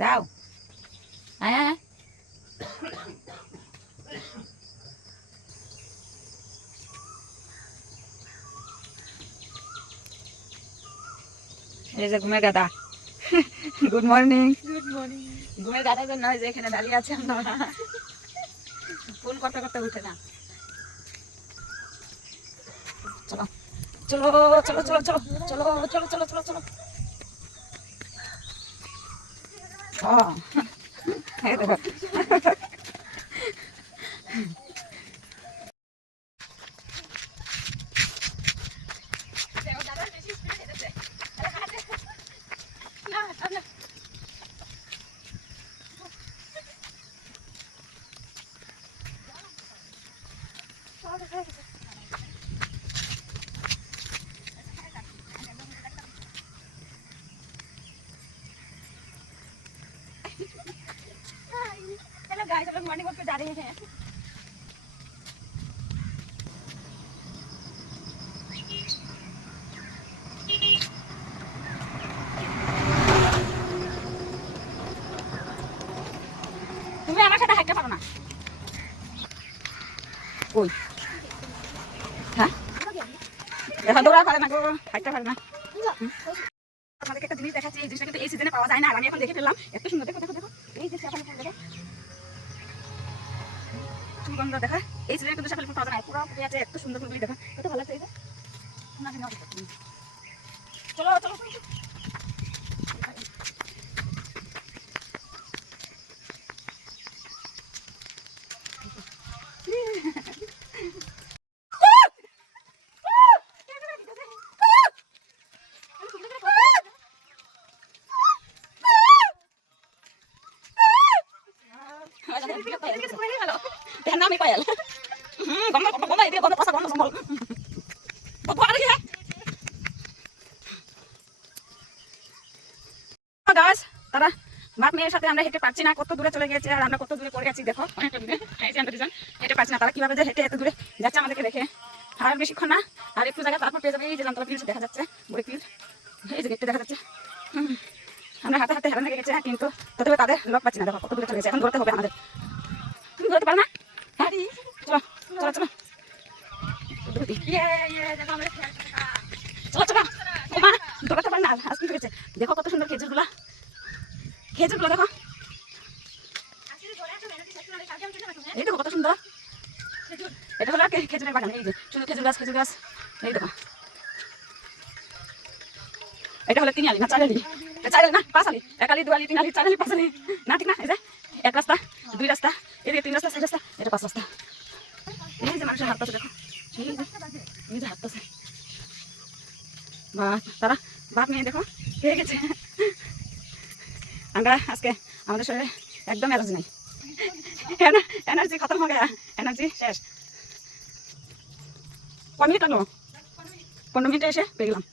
দাও হ্যাঁ এই যে ঘুমের গাদা। Good morning. Good morning. ঘুমের গাদার জন্য যে এখানে দাঁড়িয়ে আছে আমরা ফোন করতে করতে উঠে না। চলো চলো চলো চলো চলো চলো চলো চলো চলো চলো हेलो गाइस, हम लोग मॉर्निंग वॉक पे जा रहे हैं। তুমি আমার সাথে হাঁটতে পারো না। ওই হ্যাঁ এখন দৌড়া পারে না গো, হাঁটতে পারে না। আমাদেরকে একটা জিনিস দেখাচ্ছি, এই জিনিসটা কিন্তু এই সিজনে পাওয়া যায় না, আর আমি এখন দেখে ফেললাম। এত সুন্দর, দেখো দেখো দেখো, এই যে শেফালি ফুল দেখো, সুগন্ধ দেখা। এই সিজনে কিন্তু শেফালি ফুল পাওয়া যায় না, পুরো ফুটে আছে, এত সুন্দর ফুলগুলি দেখা, কত ভালো লাগছে। এই যে চলো চলো চলো নাম পায়াল তারা বাপ মেয়ের সাথে আমরা হেঁটে পারছি না, কত দূরে চলে গেছে আর আমরা কত দূরে পড়ে আছি দেখো। অনেকটা দূরে হেঁটে পারছি না, তারা কিভাবে যে হেঁটে এত দূরে যাচ্ছে আমাদেরকে দেখে। আর বেশিক্ষণ না, আর একটু জায়গা তারপর পেয়ে যাবে। এই যে জামতলা ফিল্ড দেখা যাচ্ছে, বড় ফিল্ড, এই যে গেটটা দেখা যাচ্ছে। আমরা হাতে হাতে হারান লেগে গেছে, কিন্তু তবে তাদের লোক পাচ্ছি না, দেখো কত দূরে চলে গেছে। এখন ধরতে হবে আমাদের। তুমি ধরতে পারো না? হ্যাঁ চলো চলো চলো চলো চলো মা ধরতে পারে না, আজকে গেছে। দেখো কত সুন্দর খেজুরগুলা, খেজুরগুলো দেখো, এই দেখো কত সুন্দর। এটা হলো খেজুরের বাগান, এই যে শুধু খেজুর গাছ খেজুর গাছ। এই দেখো এটা হলো 3 আলি না 4 আলি, 4 আলি না 5 আলি, 1 আলি 2 আলি 3 আলি 4 আলি 5 আলি না, ঠিক না? এই যে 1 রাস্তা 2 রাস্তা, এদিকে 3 রাস্তা 4 রাস্তা, এটা 5 রাস্তা। এই যে মানুষের হাঁটতেছে দেখো, এই যে হাঁটতেছে। বা তারা বাপ মেয়ে দেখো পেয়ে গেছে। আমরা আজকে আমাদের শরীরে একদম এনার্জি নাই, এনার্জি খতম হয়ে গেছে, এনার্জি শেষ। 5 মিনিট লাগলো, 15 মিনিটে এসে পেয়ে গেলাম।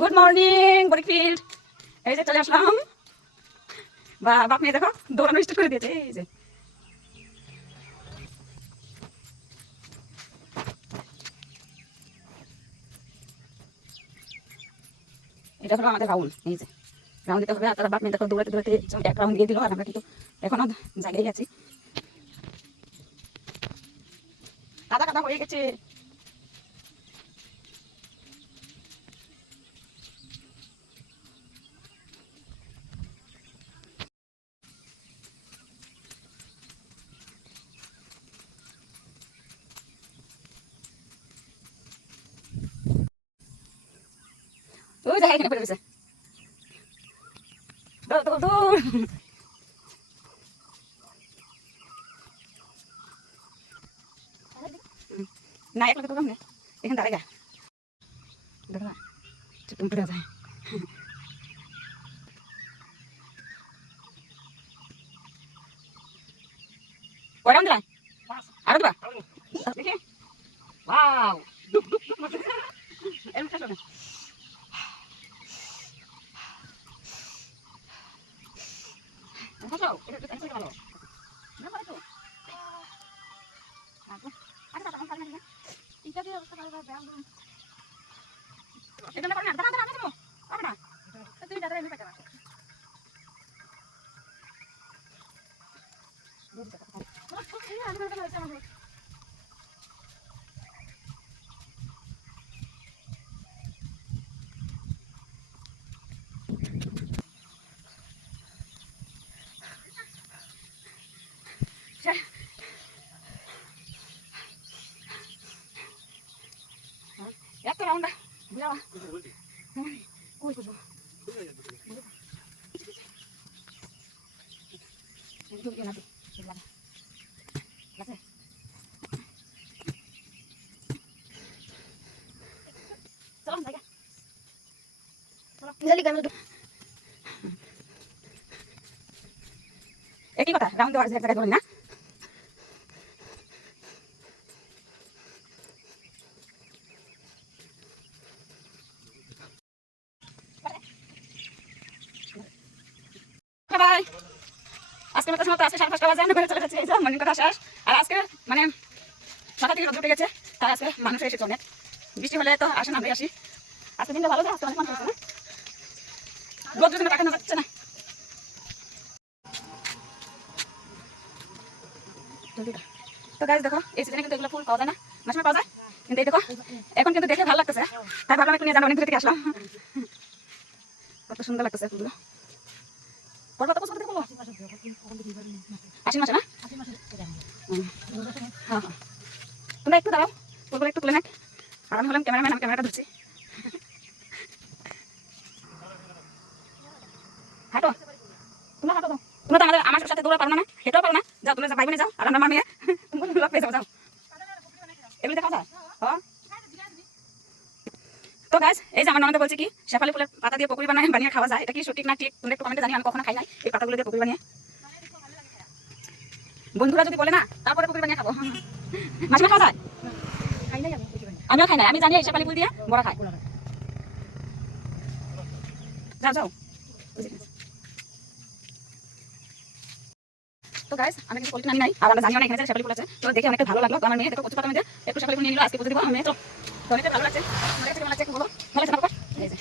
গুড মর্নিং বরিকফিল্ড, এই যে চলে আসলাম। বা বাপ মেয়ে দেখো দৌড়ানো স্টার্ট করে দিয়েছে। এই যে এটা হলো আমাদের রাউন্ড, এই যে রাউন্ড দিতে হবে। আর তারা বাপ মেয়ে দেখো দৌড়াতে দৌড়াতে এক রাউন্ড দিয়ে দিল, আর আমরা কিন্তু এখনো জায়গায় আছি, কাদা কাদা হয়ে গেছে। ওই জায়গায় এখানে পড়ে গেছে, দৌড় দৌড় দৌড়। না এক লোক তো এখানে দাঁড়ায় গা, দেখো না চুপ পড়ে যায়। কয় রাউন্ড দিলা? আরো দিবা দেখি। ওয়াও এরকম খেলো না। খেলো এটা একটু ক্যান্সেল ভালো না করে তো। আরে বাবা কাল না এটা দিয়ে অবস্থা ভালো ব্যায়াম এটা না পারে না, দাঁড়া দাঁড়া আমি দেবো পাবে না, তুমি দাঁড়া এমনি পাইতে পারো। এত রাউন্ড বুঝাওয়া কই করবো একই কথা রাউন্ড দেওয়ার জায়গায় ধরি না। বাই আজকে মতো সময় আজকে 5:30 বাজে আমরা বেরো চলে যাচ্ছি। এই যে মর্নিং কথা শেষ। আর আজকে মানে সকাল থেকে রোদ উঠে গেছে, তাই আজকে মানুষ এসেছে অনেক। বৃষ্টি হলে তো আসেন আমরা আসি। আজকে দিনটা ভালো যায়, আজকে অনেক মানুষ আসছে না, রোদ জন্য দেখানো যাচ্ছে না। তো গাইস দেখো এই সিজনে কিন্তু এগুলো ফুল পাওয়া যায় না, মাঝে মাঝে পাওয়া যায়, কিন্তু এই দেখো এখন কিন্তু দেখে ভালো লাগতেছে, তাই ভাবলাম একটু নিয়ে যাবো, অনেক দূর থেকে আসলাম। কত সুন্দর লাগতেছে ফুলগুলো। পড়বো তো পছন্দ থেকে বলবো আশ্বিন মাসে না? হ্যাঁ হ্যাঁ তোমরা একটু দাঁড়াও, ফুলগুলো একটু তুলে নেক, আর আমি হলাম ক্যামেরাম্যান, আমি ক্যামেরাটা ধরছি। হাঁটো তোমরা, হাঁটো, তোমরা তো আমাদের আমার সাথে দৌড়া পারো না, হেঁটেও পারো না, যাও তোমরা বাইরে যাও, আর আমরা মা মেয়ে তোমরা পেয়ে যাও, যাও এগুলি দেখা যায়। তো গাইস এই যে আমার ননদ বলছে কি শেফালি ফুলের পাতা দিয়ে পকোড়ি বানিয়ে খাওয়া যায়, এটা কি সঠিক না ঠিক তোমরা একটু কমেন্টে জানিও, আমি কখনো খাই নাই এই পাতাগুলো দিয়ে পকোড়ি বানিয়ে। বন্ধুরা যদি বলে না তারপরে পকোড়ি বানিয়ে খাবো। মাছ খাওয়া যায়? আমিও খাই নাই, আমি জানি এই শেফালি ফুল দিয়ে বড়া খাই। যাও যাও। তো গাইস আমি কিছু পোল্ট্রি আনি নাই, আর আমরা জানিও না এখানে যে শেফালি ফুল আছে, তো দেখে অনেকটা ভালো লাগলো। তো আমার মেয়ে দেখো কচু পাতা মধ্যে একটু শেফালি ফুল নিয়ে নিল, আজকে পুজো দিব। আমার মেয়ে তো অনেকটা ভালো লাগছে, আমার কাছে কেমন লাগছে বলো, ভালো লাগছে না বাবা? এই যে